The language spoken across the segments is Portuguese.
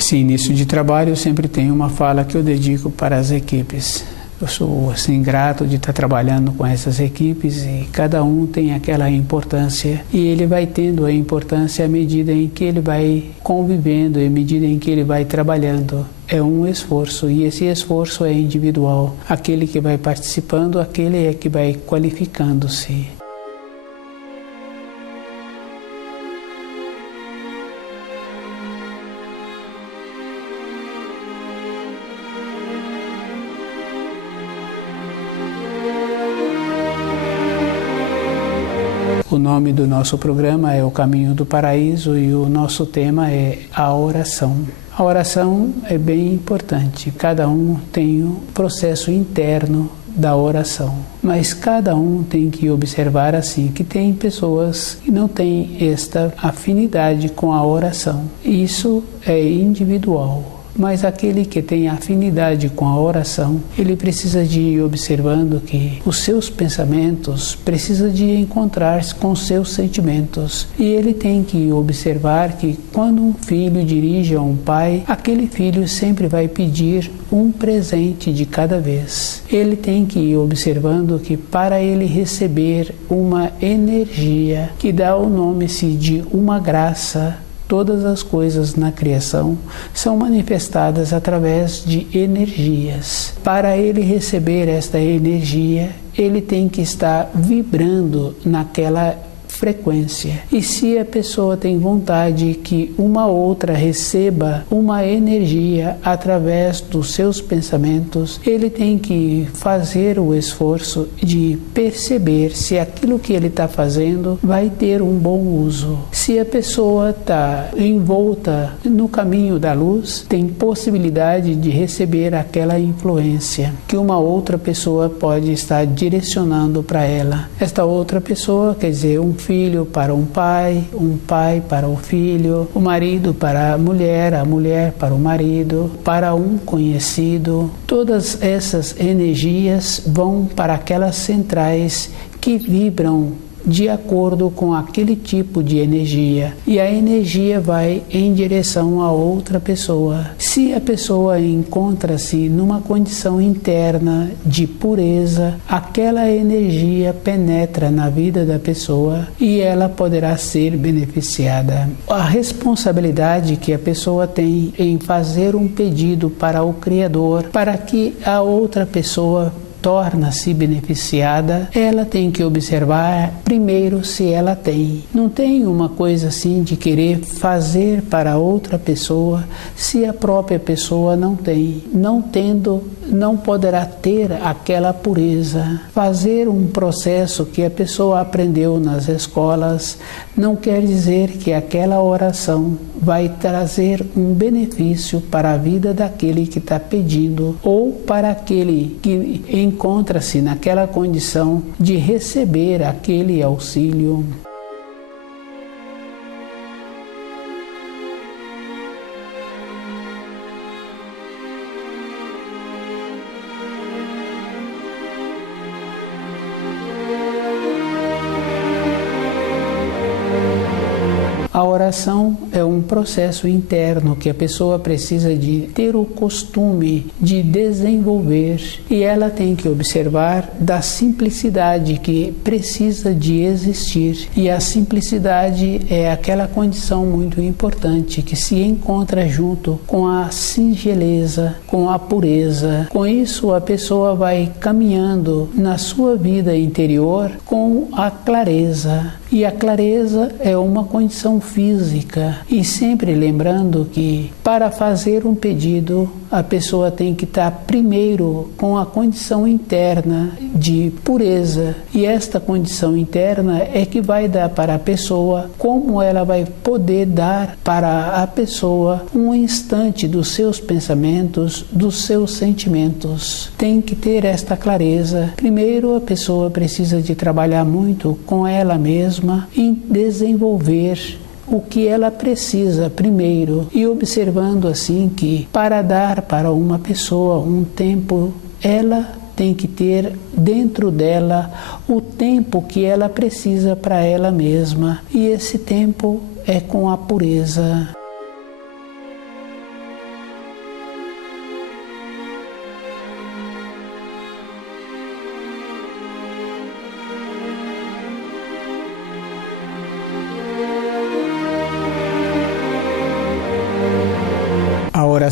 Esse início de trabalho eu sempre tenho uma fala que eu dedico para as equipes. Eu sou assim grato de estar trabalhando com essas equipes e cada um tem aquela importância e ele vai tendo a importância à medida em que ele vai convivendo, à medida em que ele vai trabalhando. É um esforço e esse esforço é individual. Aquele que vai participando, aquele é que vai qualificando-se. O nome do nosso programa é O Caminho do Paraíso e o nosso tema é a oração. A oração é bem importante, cada um tem um processo interno da oração, mas cada um tem que observar assim que tem pessoas que não têm esta afinidade com a oração. Isso é individual. Mas aquele que tem afinidade com a oração, ele precisa de ir observando que os seus pensamentos precisam de encontrar-se com os seus sentimentos. E ele tem que observar que quando um filho dirige a um pai, aquele filho sempre vai pedir um presente de cada vez. Ele tem que ir observando que para ele receber uma energia que dá o nome-se de uma graça, todas as coisas na criação são manifestadas através de energias. Para ele receber esta energia, ele tem que estar vibrando naquela frequência. E se a pessoa tem vontade que uma outra receba uma energia através dos seus pensamentos, ele tem que fazer o esforço de perceber se aquilo que ele está fazendo vai ter um bom uso. Se a pessoa está envolta no caminho da luz, tem possibilidade de receber aquela influência que uma outra pessoa pode estar direcionando para ela. Esta outra pessoa, quer dizer, um filho para um pai para o filho, o marido para a mulher para o marido, para um conhecido. Todas essas energias vão para aquelas centrais que vibram de acordo com aquele tipo de energia e a energia vai em direção a outra pessoa. Se a pessoa encontra-se numa condição interna de pureza, aquela energia penetra na vida da pessoa e ela poderá ser beneficiada. A responsabilidade que a pessoa tem em fazer um pedido para o Criador, para que a outra pessoa torna-se beneficiada, ela tem que observar primeiro se ela tem. Não tem uma coisa assim de querer fazer para outra pessoa se a própria pessoa não tem. Não tendo, não poderá ter aquela pureza. Fazer um processo que a pessoa aprendeu nas escolas não quer dizer que aquela oração vai trazer um benefício para a vida daquele que está pedindo ou para aquele que encontra-se naquela condição de receber aquele auxílio. A oração é um processo interno que a pessoa precisa de ter o costume de desenvolver e ela tem que observar da simplicidade que precisa de existir. E a simplicidade é aquela condição muito importante que se encontra junto com a singeleza, com a pureza. Com isso a pessoa vai caminhando na sua vida interior com a clareza. E a clareza é uma condição física. E sempre lembrando que para fazer um pedido, a pessoa tem que estar primeiro com a condição interna de pureza. E esta condição interna é que vai dar para a pessoa como ela vai poder dar para a pessoa um instante dos seus pensamentos, dos seus sentimentos. Tem que ter esta clareza. Primeiro, a pessoa precisa de trabalhar muito com ela mesma em desenvolver o que ela precisa primeiro e observando assim que para dar para uma pessoa um tempo, ela tem que ter dentro dela o tempo que ela precisa para ela mesma e esse tempo é com a pureza.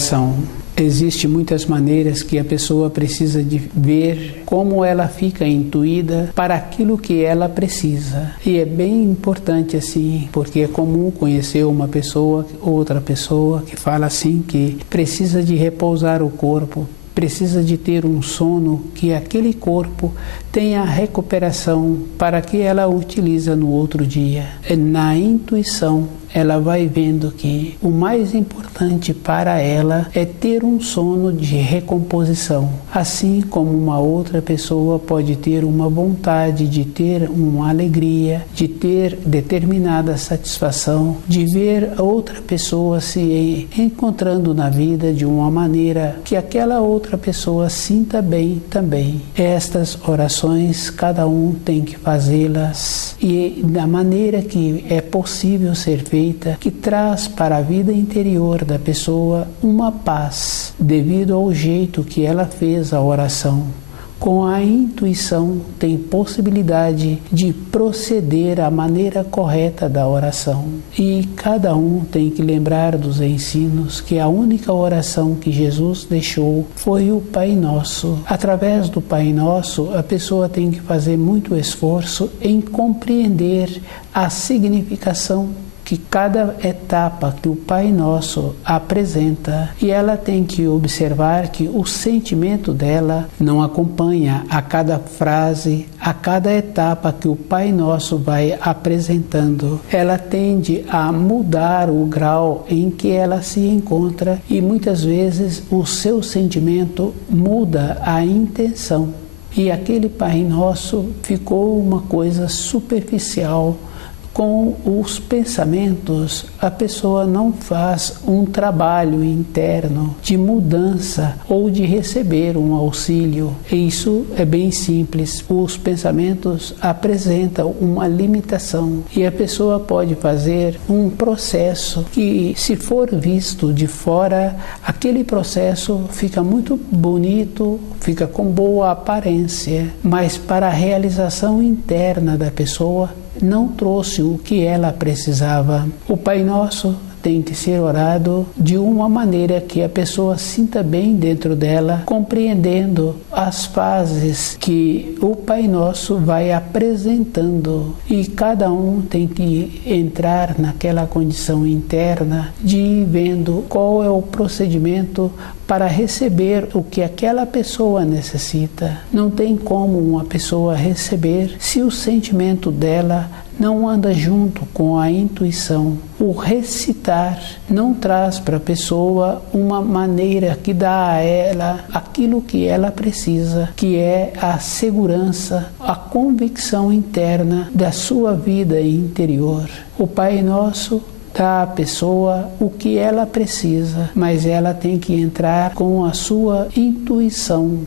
oração. Existem muitas maneiras que a pessoa precisa de ver como ela fica intuída para aquilo que ela precisa. E é bem importante assim, porque é comum conhecer uma pessoa, outra pessoa que fala assim que precisa de repousar o corpo, precisa de ter um sono que aquele corpo tenha recuperação para que ela utilize no outro dia. Na intuição, ela vai vendo que o mais importante para ela é ter um sono de recomposição. Assim como uma outra pessoa pode ter uma vontade de ter uma alegria, de ter determinada satisfação, de ver outra pessoa se encontrando na vida de uma maneira que aquela outra pessoa sinta bem também. Estas orações, cada um tem que fazê-las e da maneira que é possível ser feita, que traz para a vida interior da pessoa uma paz, devido ao jeito que ela fez a oração. Com a intuição, tem possibilidade de proceder à maneira correta da oração. E cada um tem que lembrar dos ensinos que a única oração que Jesus deixou foi o Pai Nosso. Através do Pai Nosso, a pessoa tem que fazer muito esforço em compreender a significação que cada etapa que o Pai Nosso apresenta, e ela tem que observar que o sentimento dela não acompanha a cada frase, a cada etapa que o Pai Nosso vai apresentando. Ela tende a mudar o grau em que ela se encontra e muitas vezes o seu sentimento muda a intenção. E aquele Pai Nosso ficou uma coisa superficial. Com os pensamentos, a pessoa não faz um trabalho interno de mudança ou de receber um auxílio. E isso é bem simples. Os pensamentos apresentam uma limitação e a pessoa pode fazer um processo que, se for visto de fora, aquele processo fica muito bonito, fica com boa aparência, mas para a realização interna da pessoa, não trouxe o que ela precisava. O Pai Nosso tem que ser orado de uma maneira que a pessoa sinta bem dentro dela, compreendendo as fases que o Pai Nosso vai apresentando. E cada um tem que entrar naquela condição interna de ir vendo qual é o procedimento para receber o que aquela pessoa necessita. Não tem como uma pessoa receber se o sentimento dela não anda junto com a intuição. O recitar não traz para a pessoa uma maneira que dá a ela aquilo que ela precisa, que é a segurança, a convicção interna da sua vida interior. O Pai Nosso dá à pessoa o que ela precisa, mas ela tem que entrar com a sua intuição.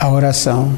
A oração,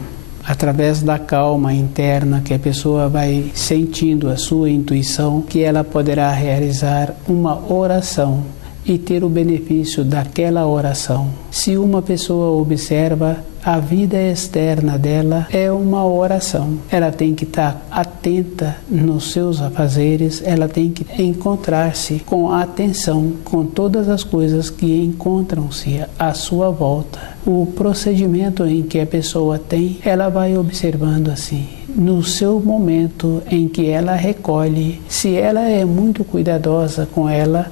através da calma interna que a pessoa vai sentindo a sua intuição, que ela poderá realizar uma oração e ter o benefício daquela oração. Se uma pessoa observa, a vida externa dela é uma oração. Ela tem que estar atenta nos seus afazeres, ela tem que encontrar-se com atenção com todas as coisas que encontram-se à sua volta. O procedimento em que a pessoa tem, ela vai observando assim. No seu momento em que ela recolhe, se ela é muito cuidadosa com ela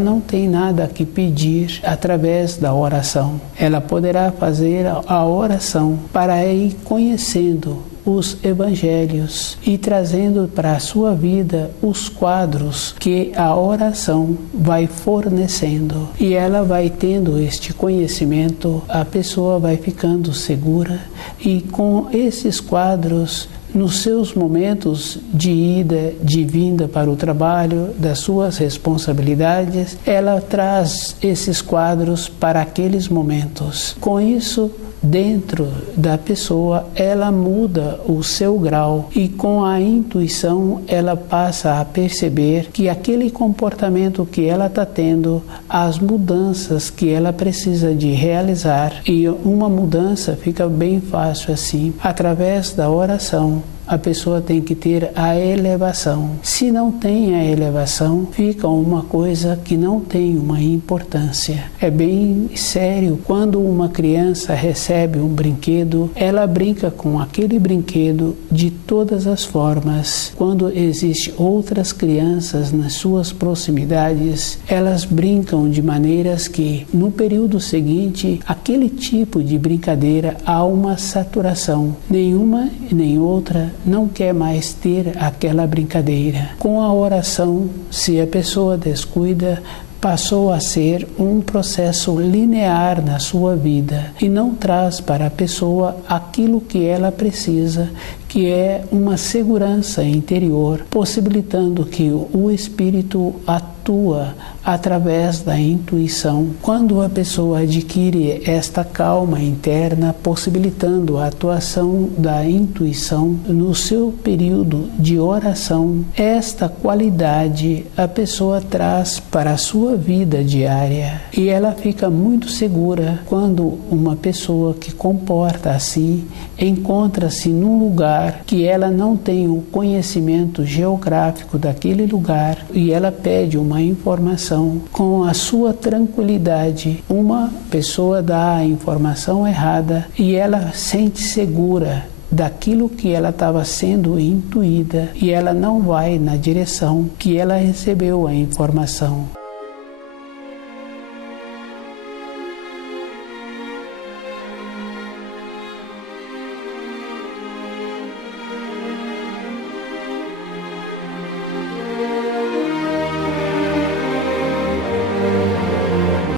não tem nada que pedir através da oração. Ela poderá fazer a oração para ir conhecendo os evangelhos e trazendo para a sua vida os quadros que a oração vai fornecendo. E ela vai tendo este conhecimento, a pessoa vai ficando segura e com esses quadros, nos seus momentos de ida, de vinda para o trabalho, das suas responsabilidades, ela traz esses quadros para aqueles momentos. Com isso, dentro da pessoa, ela muda o seu grau e com a intuição ela passa a perceber que aquele comportamento que ela está tendo, as mudanças que ela precisa de realizar, e uma mudança fica bem fácil assim, através da oração. A pessoa tem que ter a elevação. Se não tem a elevação, fica uma coisa que não tem uma importância. É bem sério, quando uma criança recebe um brinquedo, ela brinca com aquele brinquedo de todas as formas. Quando existem outras crianças nas suas proximidades, elas brincam de maneiras que, no período seguinte, aquele tipo de brincadeira há uma saturação. Nenhuma nem outra não quer mais ter aquela brincadeira. Com a oração, se a pessoa descuida, passou a ser um processo linear na sua vida e não traz para a pessoa aquilo que ela precisa, que é uma segurança interior, possibilitando que o espírito atua através da intuição. Quando a pessoa adquire esta calma interna, possibilitando a atuação da intuição no seu período de oração, esta qualidade a pessoa traz para a sua vida diária e ela fica muito segura quando uma pessoa que comporta assim encontra-se num lugar que ela não tem o conhecimento geográfico daquele lugar e ela pede uma informação. Com a sua tranquilidade, uma pessoa dá a informação errada e ela sente segura daquilo que ela estava sendo intuída e ela não vai na direção que ela recebeu a informação.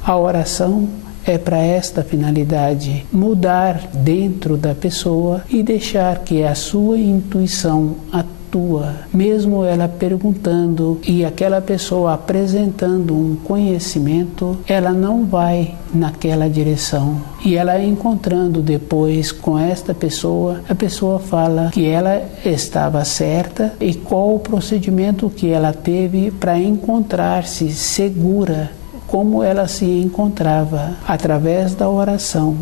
A oração é para esta finalidade, mudar dentro da pessoa e deixar que a sua intuição atua, mesmo ela perguntando e aquela pessoa apresentando um conhecimento, ela não vai naquela direção. E ela encontrando depois com esta pessoa, a pessoa fala que ela estava certa e qual o procedimento que ela teve para encontrar-se segura como ela se encontrava, através da oração,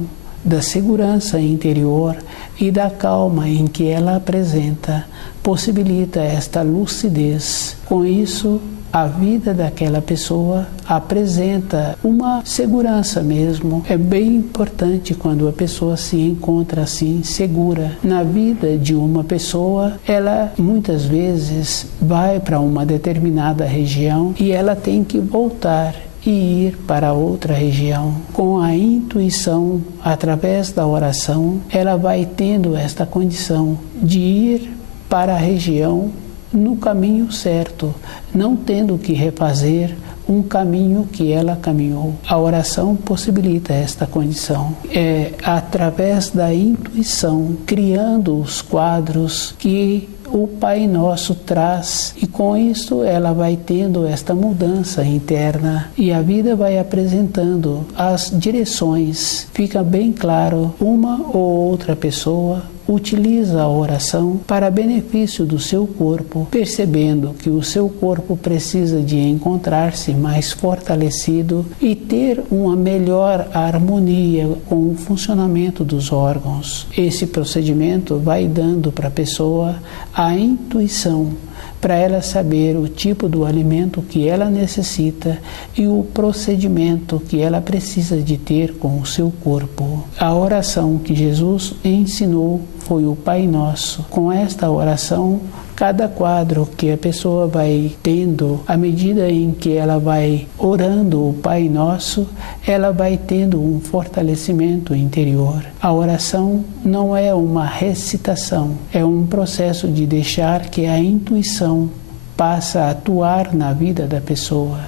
da segurança interior e da calma em que ela apresenta, possibilita esta lucidez. Com isso, a vida daquela pessoa apresenta uma segurança mesmo. É bem importante quando a pessoa se encontra assim, segura. Na vida de uma pessoa, ela muitas vezes vai para uma determinada região e ela tem que voltar e ir para outra região. Com a intuição, através da oração, ela vai tendo esta condição de ir para a região no caminho certo, não tendo que refazer um caminho que ela caminhou. A oração possibilita esta condição. É através da intuição, criando os quadros que o Pai Nosso traz, e com isso ela vai tendo esta mudança interna e a vida vai apresentando as direções. Fica bem claro, uma ou outra pessoa utiliza a oração para benefício do seu corpo, percebendo que o seu corpo precisa de encontrar-se mais fortalecido e ter uma melhor harmonia com o funcionamento dos órgãos. Esse procedimento vai dando para a pessoa a intuição para ela saber o tipo do alimento que ela necessita e o procedimento que ela precisa de ter com o seu corpo. A oração que Jesus ensinou foi o Pai Nosso. Com esta oração, cada quadro que a pessoa vai tendo, à medida em que ela vai orando o Pai Nosso, ela vai tendo um fortalecimento interior. A oração não é uma recitação, é um processo de deixar que a intuição passe a atuar na vida da pessoa.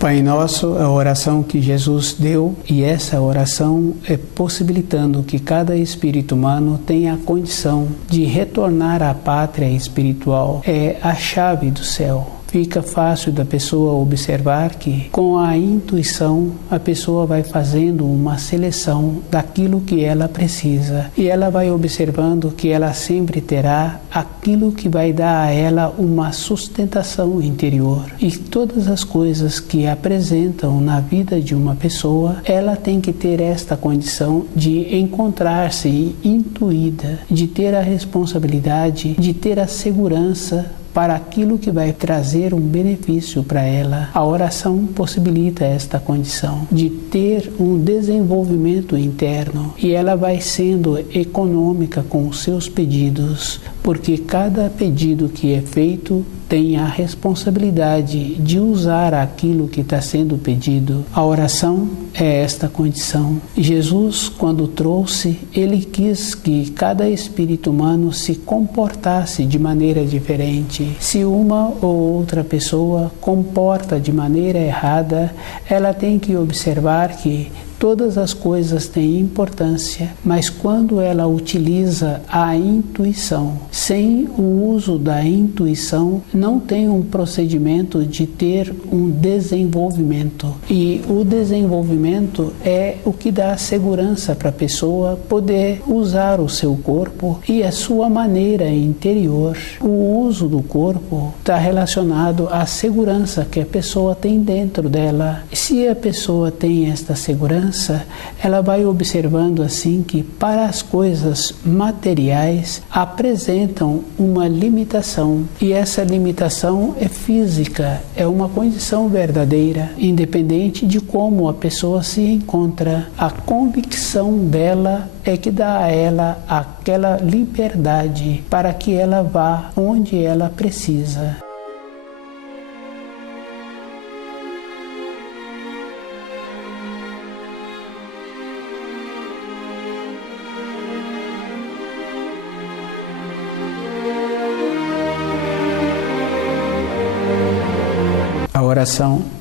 Pai Nosso, a oração que Jesus deu, e essa oração é possibilitando que cada espírito humano tenha a condição de retornar à pátria espiritual, é a chave do céu. Fica fácil da pessoa observar que, com a intuição, a pessoa vai fazendo uma seleção daquilo que ela precisa. E ela vai observando que ela sempre terá aquilo que vai dar a ela uma sustentação interior. E todas as coisas que apresentam na vida de uma pessoa, ela tem que ter esta condição de encontrar-se intuída, de ter a responsabilidade, de ter a segurança para aquilo que vai trazer um benefício para ela. A oração possibilita esta condição de ter um desenvolvimento interno, e ela vai sendo econômica com os seus pedidos, porque cada pedido que é feito tem a responsabilidade de usar aquilo que está sendo pedido. A oração é esta condição. Jesus, quando trouxe, ele quis que cada espírito humano se comportasse de maneira diferente. Se uma ou outra pessoa comporta de maneira errada, ela tem que observar que todas as coisas têm importância, mas quando ela utiliza a intuição, sem o uso da intuição, não tem um procedimento de ter um desenvolvimento. E o desenvolvimento é o que dá segurança para a pessoa poder usar o seu corpo e a sua maneira interior. O uso do corpo está relacionado à segurança que a pessoa tem dentro dela. Se a pessoa tem esta segurança, ela vai observando assim que para as coisas materiais apresentam uma limitação, e essa limitação é física, é uma condição verdadeira, independente de como a pessoa se encontra. A convicção dela é que dá a ela aquela liberdade para que ela vá onde ela precisa.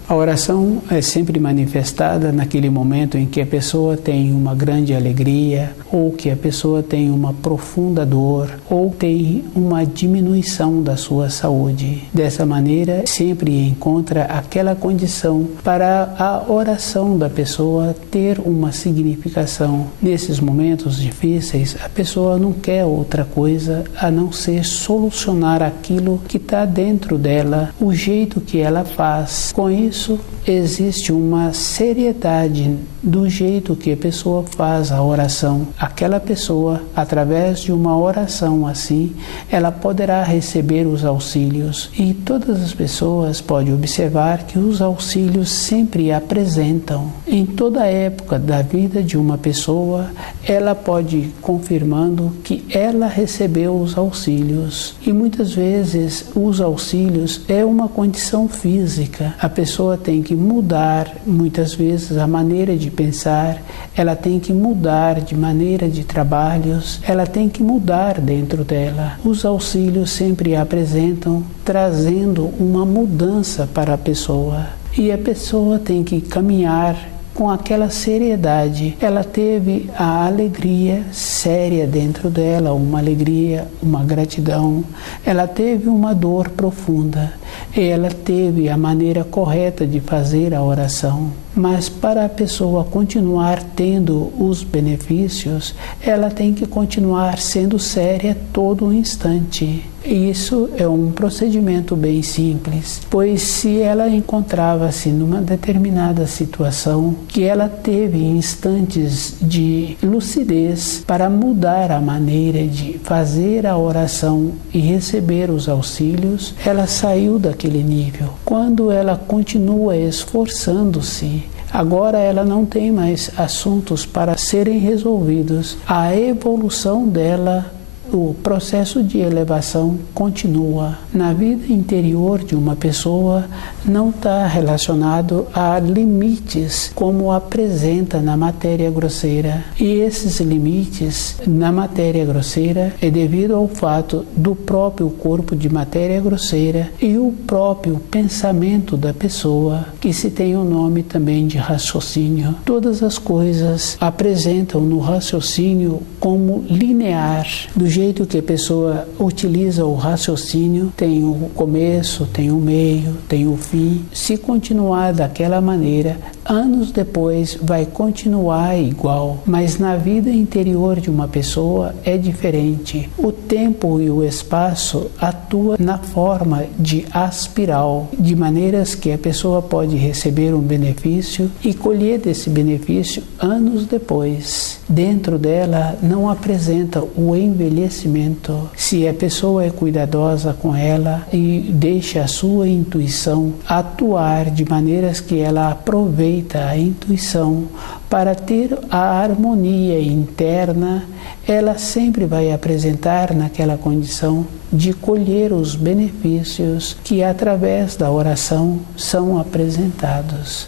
A oração é sempre manifestada naquele momento em que a pessoa tem uma grande alegria, ou que a pessoa tem uma profunda dor, ou tem uma diminuição da sua saúde. Dessa maneira, sempre encontra aquela condição para a oração da pessoa ter uma significação. Nesses momentos difíceis, a pessoa não quer outra coisa a não ser solucionar aquilo que está dentro dela, o jeito que ela faz. Com isso, existe uma seriedade do jeito que a pessoa faz a oração. Aquela pessoa, através de uma oração assim, ela poderá receber os auxílios. E todas as pessoas podem observar que os auxílios sempre apresentam. Em toda época da vida de uma pessoa, ela pode ir confirmando que ela recebeu os auxílios. E muitas vezes os auxílios é uma condição física. A pessoa tem que mudar, muitas vezes, a maneira de pensar, ela tem que mudar de maneira de trabalhos, ela tem que mudar dentro dela. Os auxílios sempre apresentam, trazendo uma mudança para a pessoa. E a pessoa tem que caminhar com aquela seriedade. Ela teve a alegria séria dentro dela, uma alegria, uma gratidão. Ela teve uma dor profunda. E ela teve a maneira correta de fazer a oração. Mas para a pessoa continuar tendo os benefícios, ela tem que continuar sendo séria todo instante. Isso é um procedimento bem simples, pois se ela encontrava-se numa determinada situação, que ela teve instantes de lucidez para mudar a maneira de fazer a oração e receber os auxílios, ela saiu daquele nível. Quando ela continua esforçando-se, agora ela não tem mais assuntos para serem resolvidos. A evolução dela o processo de elevação continua. Na vida interior de uma pessoa não está relacionado a limites como apresenta na matéria grosseira. E esses limites na matéria grosseira é devido ao fato do próprio corpo de matéria grosseira e o próprio pensamento da pessoa, que se tem o nome também de raciocínio. Todas as coisas apresentam no raciocínio como linear. Do jeito que a pessoa utiliza o raciocínio, tem o começo, tem o meio, tem o fim. Se continuar daquela maneira, anos depois vai continuar igual, mas na vida interior de uma pessoa é diferente. O tempo e o espaço atuam na forma de aspiral, de maneiras que a pessoa pode receber um benefício e colher desse benefício anos depois. Dentro dela não apresenta o envelhecimento. Se a pessoa é cuidadosa com ela e deixa a sua intuição atuar de maneiras que ela aproveita a intuição para ter a harmonia interna, ela sempre vai apresentar naquela condição de colher os benefícios que através da oração são apresentados.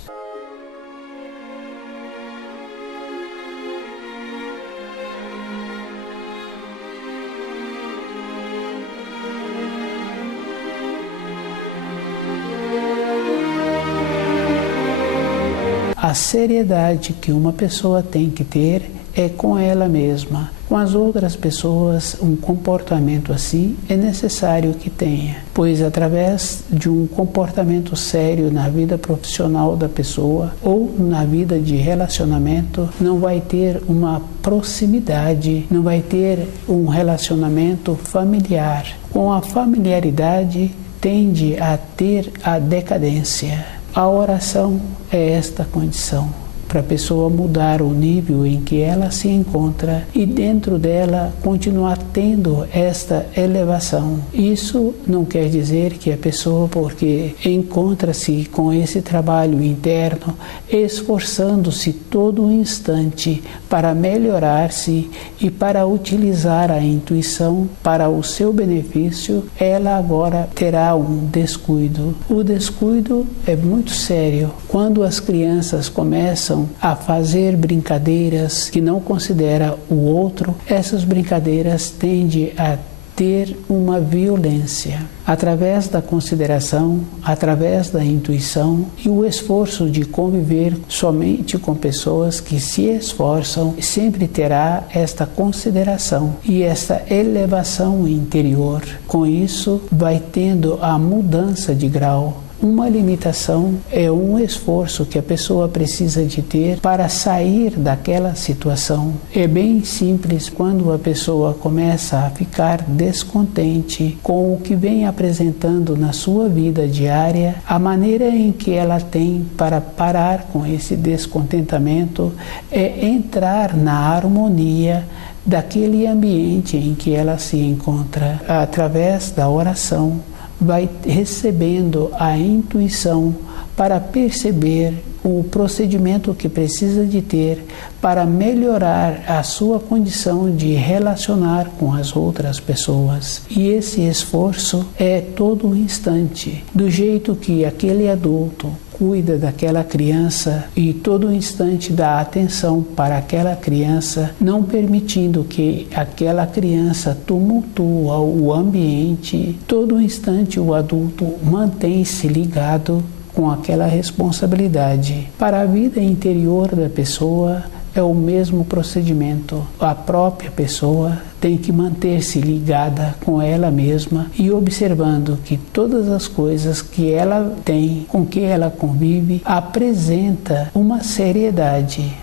A seriedade que uma pessoa tem que ter é com ela mesma. Com as outras pessoas, um comportamento assim é necessário que tenha, pois através de um comportamento sério na vida profissional da pessoa ou na vida de relacionamento, não vai ter uma proximidade, não vai ter um relacionamento familiar. Com a familiaridade, tende a ter a decadência. A oração é esta condição, para a pessoa mudar o nível em que ela se encontra e dentro dela continuar tendo esta elevação. Isso não quer dizer que a pessoa, porque encontra-se com esse trabalho interno, esforçando-se todo o instante para melhorar-se e para utilizar a intuição para o seu benefício, ela agora terá um descuido. O descuido é muito sério. Quando as crianças começam a fazer brincadeiras que não considera o outro, essas brincadeiras tendem a ter uma violência. Através da consideração, através da intuição e o esforço de conviver somente com pessoas que se esforçam, sempre terá esta consideração e esta elevação interior. Com isso, vai tendo a mudança de grau. Uma limitação é um esforço que a pessoa precisa de ter para sair daquela situação. É bem simples quando a pessoa começa a ficar descontente com o que vem apresentando na sua vida diária, a maneira em que ela tem para parar com esse descontentamento é entrar na harmonia daquele ambiente em que ela se encontra. Através da oração, vai recebendo a intuição para perceber o procedimento que precisa de ter para melhorar a sua condição de relacionar com as outras pessoas. E esse esforço é todo um instante, do jeito que aquele adulto cuida daquela criança e todo instante dá atenção para aquela criança, não permitindo que aquela criança tumultue o ambiente. Todo instante o adulto mantém-se ligado com aquela responsabilidade. Para a vida interior da pessoa é o mesmo procedimento. A própria pessoa tem que manter-se ligada com ela mesma e observando que todas as coisas que ela tem, com que ela convive, apresenta uma seriedade.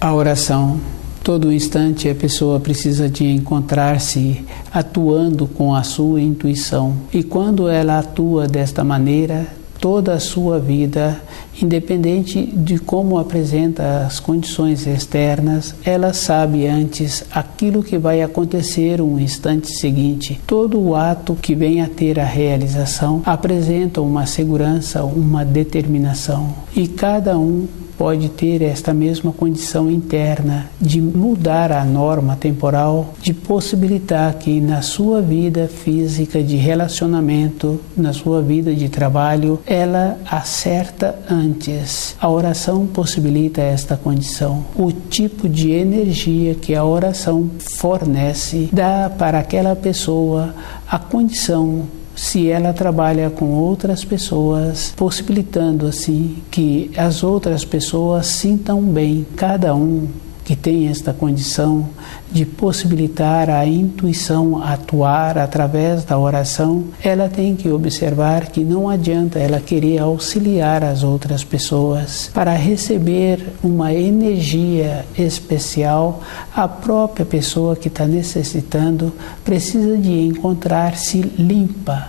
A oração, todo instante a pessoa precisa de encontrar-se atuando com a sua intuição. E quando ela atua desta maneira, toda a sua vida, independente de como apresenta as condições externas, ela sabe antes aquilo que vai acontecer no instante seguinte. Todo o ato que vem a ter a realização apresenta uma segurança, uma determinação, e cada um pode ter esta mesma condição interna de mudar a norma temporal, de possibilitar que na sua vida física de relacionamento, na sua vida de trabalho, ela acerta antes. A oração possibilita esta condição. O tipo de energia que a oração fornece dá para aquela pessoa a condição, se ela trabalha com outras pessoas, possibilitando assim que as outras pessoas sintam bem. Cada um que tem esta condição de possibilitar a intuição atuar através da oração, ela tem que observar que não adianta ela querer auxiliar as outras pessoas. Para receber uma energia especial, a própria pessoa que está necessitando precisa de encontrar-se limpa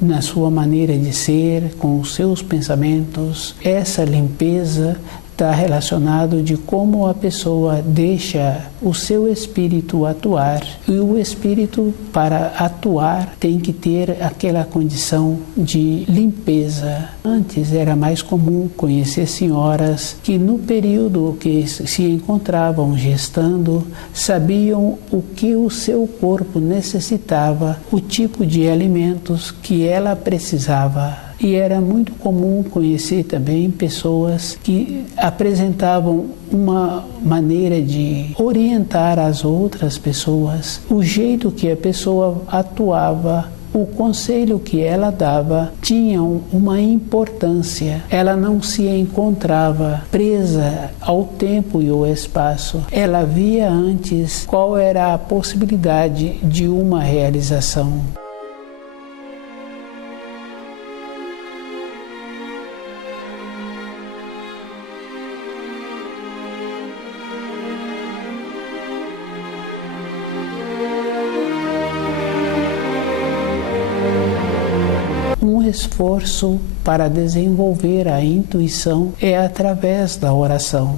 na sua maneira de ser, com os seus pensamentos. Essa limpeza está relacionado de como a pessoa deixa o seu espírito atuar. E o espírito, para atuar, tem que ter aquela condição de limpeza. Antes era mais comum conhecer senhoras que no período que se encontravam gestando, sabiam o que o seu corpo necessitava, o tipo de alimentos que ela precisava. E era muito comum conhecer também pessoas que apresentavam uma maneira de orientar as outras pessoas, o jeito que a pessoa atuava, o conselho que ela dava tinham uma importância. Ela não se encontrava presa ao tempo e ao espaço. Ela via antes qual era a possibilidade de uma realização. Um esforço para desenvolver a intuição é através da oração.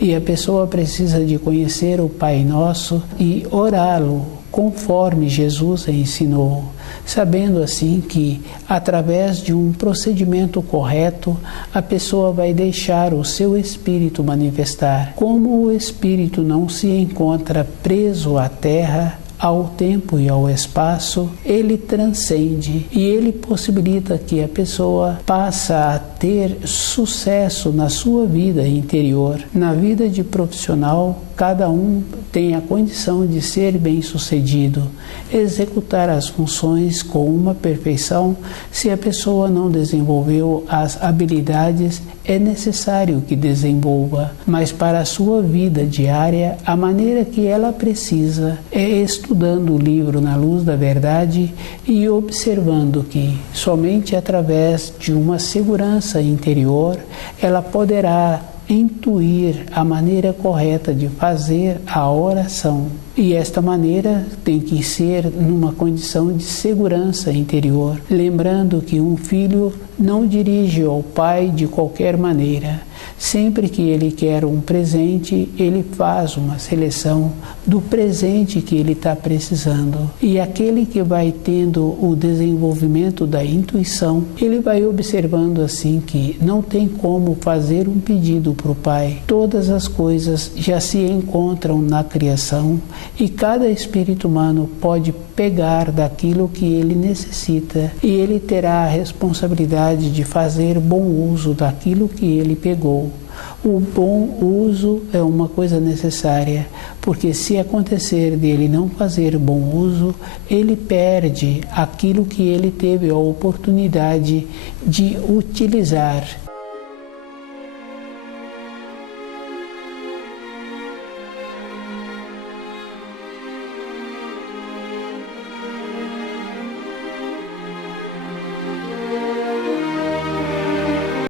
E a pessoa precisa de conhecer o Pai Nosso e orá-lo conforme Jesus ensinou, sabendo assim que, através de um procedimento correto, a pessoa vai deixar o seu espírito manifestar. Como o espírito não se encontra preso à terra, ao tempo e ao espaço, ele transcende e ele possibilita que a pessoa passe a ter sucesso na sua vida interior. Na vida de profissional, cada um tem a condição de ser bem-sucedido, executar as funções com uma perfeição. Se a pessoa não desenvolveu as habilidades, é necessário que desenvolva, mas para a sua vida diária, a maneira que ela precisa é estudando o livro Na Luz da Verdade e observando que somente através de uma segurança interior ela poderá intuir a maneira correta de fazer a oração. E esta maneira tem que ser numa condição de segurança interior, lembrando que um filho não dirige ao pai de qualquer maneira. Sempre que ele quer um presente, ele faz uma seleção do presente que ele está precisando. E aquele que vai tendo o desenvolvimento da intuição, ele vai observando assim que não tem como fazer um pedido para o pai. Todas as coisas já se encontram na criação e cada espírito humano pode pegar daquilo que ele necessita e ele terá a responsabilidade de fazer bom uso daquilo que ele pegou. O bom uso é uma coisa necessária, porque se acontecer dele não fazer bom uso, ele perde aquilo que ele teve a oportunidade de utilizar.